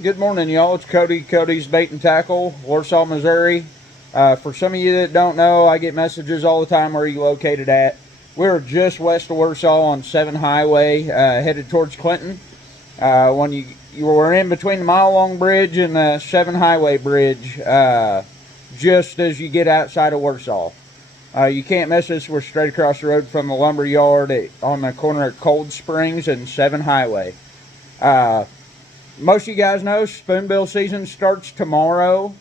Good morning, y'all. It's Cody's Bait and Tackle, Warsaw, Missouri. For some of you that don't know, I get messages all the time. Where are you located at? We're just west of Warsaw on 7 Highway, headed towards Clinton. When you were in between the mile-long bridge and the 7 Highway bridge, just as you get outside of Warsaw. You can't miss us. We're straight across the road from the lumber yard on the corner of Cold Springs and 7 Highway. Most of you guys know spoonbill season starts tomorrow.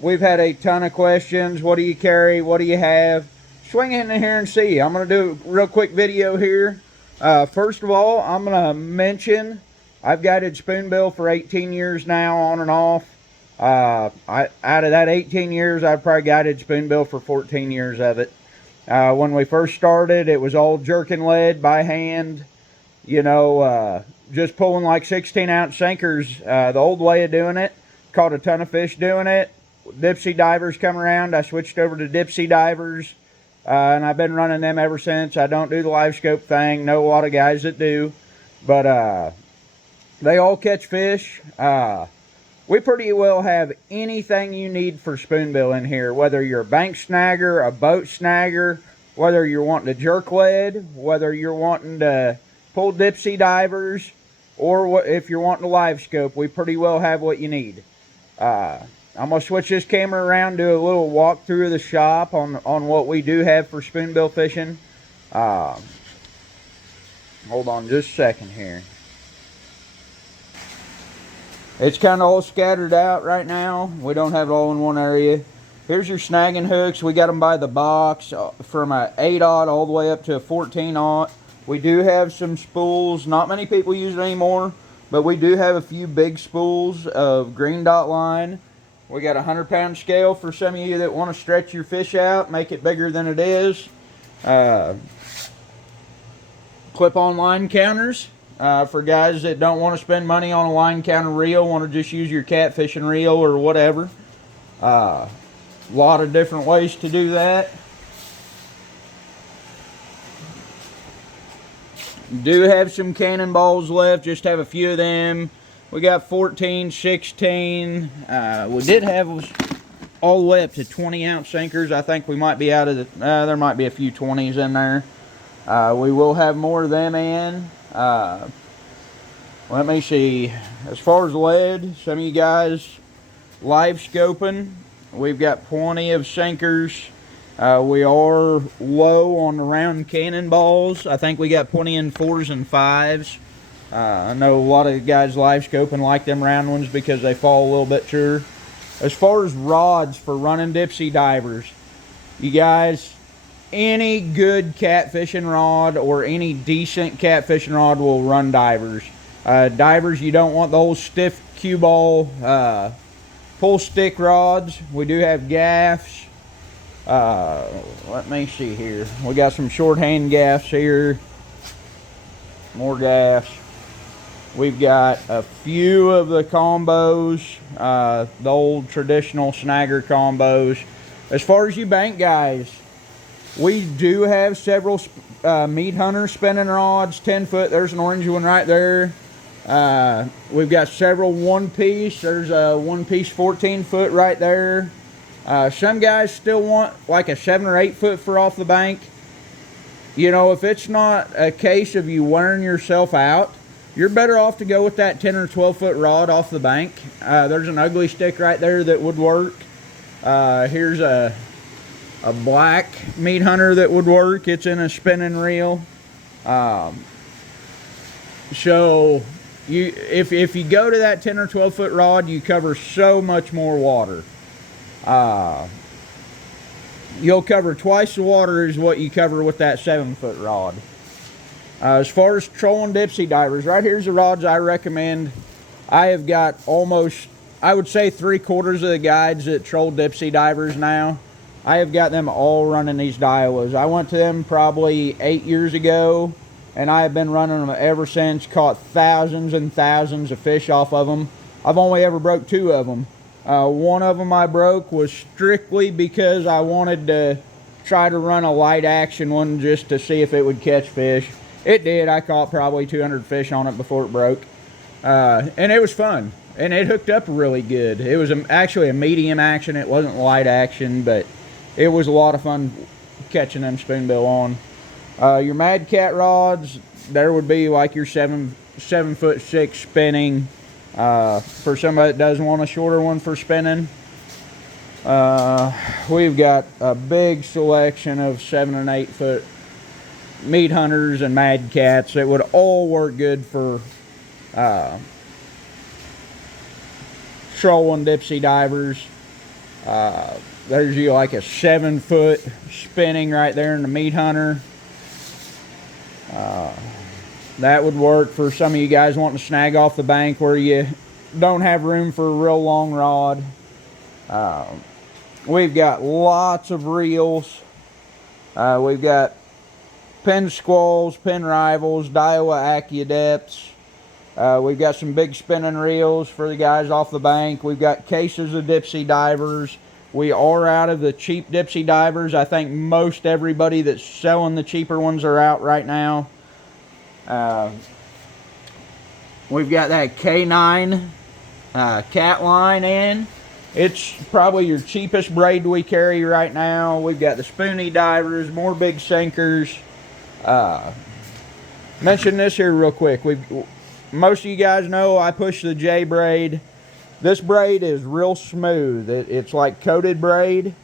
We've had a ton of questions. What do you carry? What do you have? Swing in here and see. I'm going to do a real quick video here. First of all, I'm going to mention I've guided spoonbill for 18 years now, on and off. Out of that 18 years, I've probably guided spoonbill for 14 years of it. When we first started, it was all jerking lead by hand. Just pulling like 16-ounce sinkers. The old way of doing it. Caught a ton of fish doing it. Dipsy divers come around. I switched over to Dipsy divers. And I've been running them ever since. I don't do the live scope thing. Know a lot of guys that do. But they all catch fish. We pretty well have anything you need for spoonbill in here. Whether you're a bank snagger, a boat snagger, whether you're wanting to jerk lead, whether you're wanting to pull Dipsy divers, or if you're wanting a live scope, we pretty well have what you need. I'm going to switch this camera around, do a little walk through the shop on what we do have for spoonbill fishing. Hold on just a second here. It's kind of all scattered out right now. We don't have it all in one area. Here's your snagging hooks. We got them by the box from a 8-aught all the way up to a 14-aught. We do have some spools. Not many people use it anymore, but we do have a few big spools of green dot line. We got a 100-pound scale for some of you that want to stretch your fish out, make it bigger than it is. Clip-on line counters for guys that don't want to spend money on a line counter reel, want to just use your catfishing reel or whatever. A lot of different ways to do that. Do have some cannonballs left, just have a few of them. We got 14, 16. We did have all the way up to 20-ounce sinkers. I think we might be out of the, there might be a few 20s in there. We will have more of them in. Let me see. As far as lead, some of you guys live scoping. We've got plenty of sinkers. We are low on the round cannonballs. I think we got plenty in 4s and 5s. I know a lot of guys live scoping like them round ones because they fall a little bit truer. As far as rods for running Dipsy divers, you guys, any good catfishing rod or any decent catfishing rod will run divers. Divers, you don't want the old stiff cue ball pull stick rods. We do have gaffs. Let me see here. We got some shorthand gaffs here. More gaffs. We've got a few of the combos, the old traditional snagger combos. As far as you bank guys, we do have several meat hunter spinning rods, 10 foot. There's an orange one right there. We've got several one piece. There's a one piece 14 foot right there. Some guys still want like a 7 or 8 foot for off the bank. You know, if it's not a case of you wearing yourself out, you're better off to go with that 10 or 12 foot rod off the bank. There's an ugly stick right there that would work. Here's a black meat hunter that would work. It's in a spinning reel. So if you go to that 10 or 12 foot rod, you cover so much more water. You'll cover twice the water as what you cover with that 7 foot rod. As far as trolling Dipsy divers, right here's the rods I recommend. I have got almost, I would say 3/4 of the guides that troll Dipsy divers now. I have got them all running these Daiwas. I went to them probably 8 years ago, and I have been running them ever since. Caught thousands and thousands of fish off of them. I've only ever broke 2 of them. One of them I broke was strictly because I wanted to try to run a light action one just to see if it would catch fish. It did. I caught probably 200 fish on it before it broke. And it was fun. and it hooked up really good. It was actually a medium action. It wasn't light action, but it was a lot of fun catching them spoonbill on. Your Mad Cat rods, there would be like your 7'6" spinning. For somebody that doesn't want a shorter one for spinning. We've got a big selection of 7 and 8 foot meat hunters and Mad Cats that would all work good for trolling dipsy divers. There's you like a 7 foot spinning right there in the meat hunter. That would work for some of you guys wanting to snag off the bank where you don't have room for a real long rod. We've got lots of reels. We've got Penn Squalls, Penn Rivals, Daiwa AccuDepths. We've got some big spinning reels for the guys off the bank. We've got cases of dipsy divers. We are out of the cheap dipsy divers. I think most everybody that's selling the cheaper ones are out right now. We've got that K9 cat line in. It's probably your cheapest braid we carry right now. We've got the spoony divers, more big sinkers. Mention this here real quick. Most of you guys know I push the J braid. This braid is real smooth. It's like coated braid.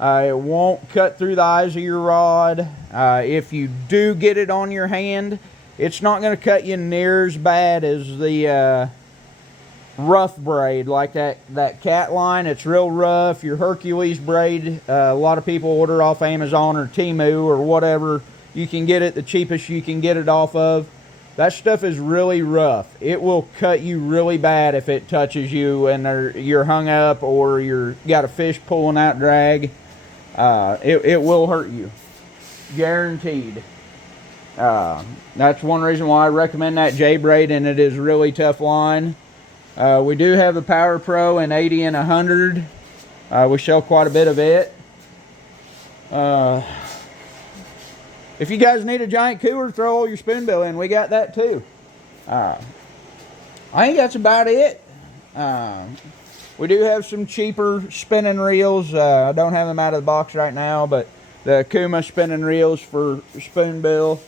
It won't cut through the eyes of your rod. If you do get it on your hand, it's not going to cut you near as bad as the rough braid like that cat line. It's real rough. Your Hercules braid, a lot of people order off Amazon or Temu or whatever. You can get it the cheapest you can get it off of. That stuff is really rough. It will cut you really bad if it touches you and you're hung up or you're got a fish pulling out drag. It will hurt you. Guaranteed. That's one reason why I recommend that J braid, and it is really tough line. We do have the Power Pro in 80 and 100. We sell quite a bit of it. If you guys need a giant cooler, throw all your spoonbill in. We got that too. I think that's about it. We do have some cheaper spinning reels. I don't have them out of the box right now, but the Kuma spinning reels for spoonbill.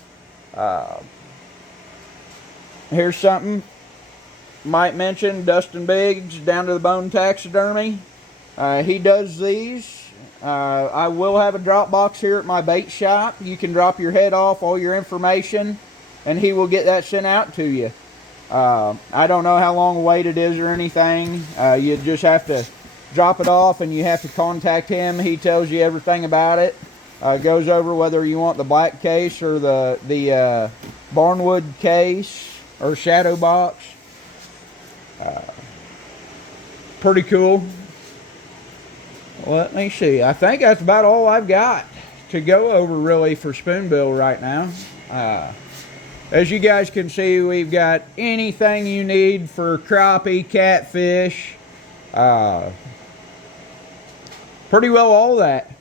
Here's something might mention. Dustin Biggs, Down to the Bone Taxidermy. He does these. I will have a drop box here at my bait shop. You can drop your head off, all your information, and he will get that sent out to you. I don't know how long a wait it is or anything. You just have to drop it off and you have to contact him. He tells you everything about it. Goes over whether you want the black case or the barnwood case or shadow box. Pretty cool. Let me see. I think that's about all I've got to go over really for spoonbill right now. As you guys can see, we've got anything you need for crappie, catfish. Pretty well all that.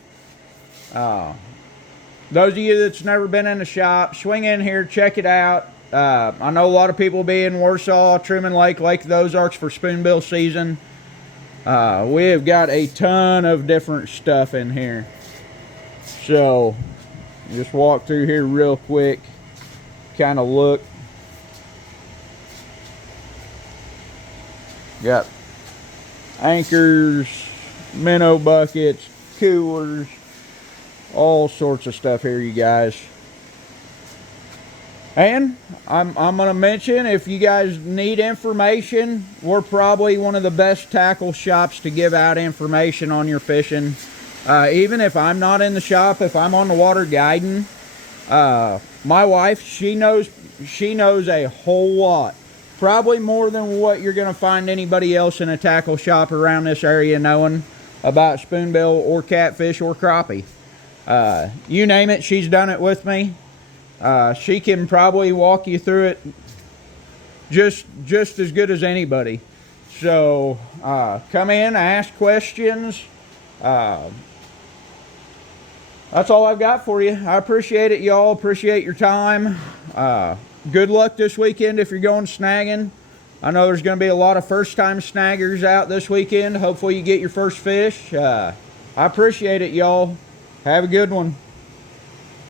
Those of you that's never been in the shop, swing in here, check it out. I know a lot of people will be in Warsaw, Truman Lake, Lake of the Ozarks for spoonbill season. We have got a ton of different stuff in here. So, just walk through here real quick, kind of look. Got anchors, minnow buckets, coolers, all sorts of stuff here, you guys. And I'm going to mention, if you guys need information, we're probably one of the best tackle shops to give out information on your fishing. Even if I'm not in the shop, if I'm on the water guiding, my wife, she knows a whole lot. Probably more than what you're going to find anybody else in a tackle shop around this area knowing about spoonbill or catfish or crappie. You name it, she's done it with me. She can probably walk you through it just as good as anybody. So come in, ask questions. That's all I've got for you. I appreciate it, y'all. Appreciate your time. Good luck this weekend if you're going snagging. I know there's going to be a lot of first-time snaggers out this weekend. Hopefully you get your first fish. I appreciate it, y'all. Have a good one.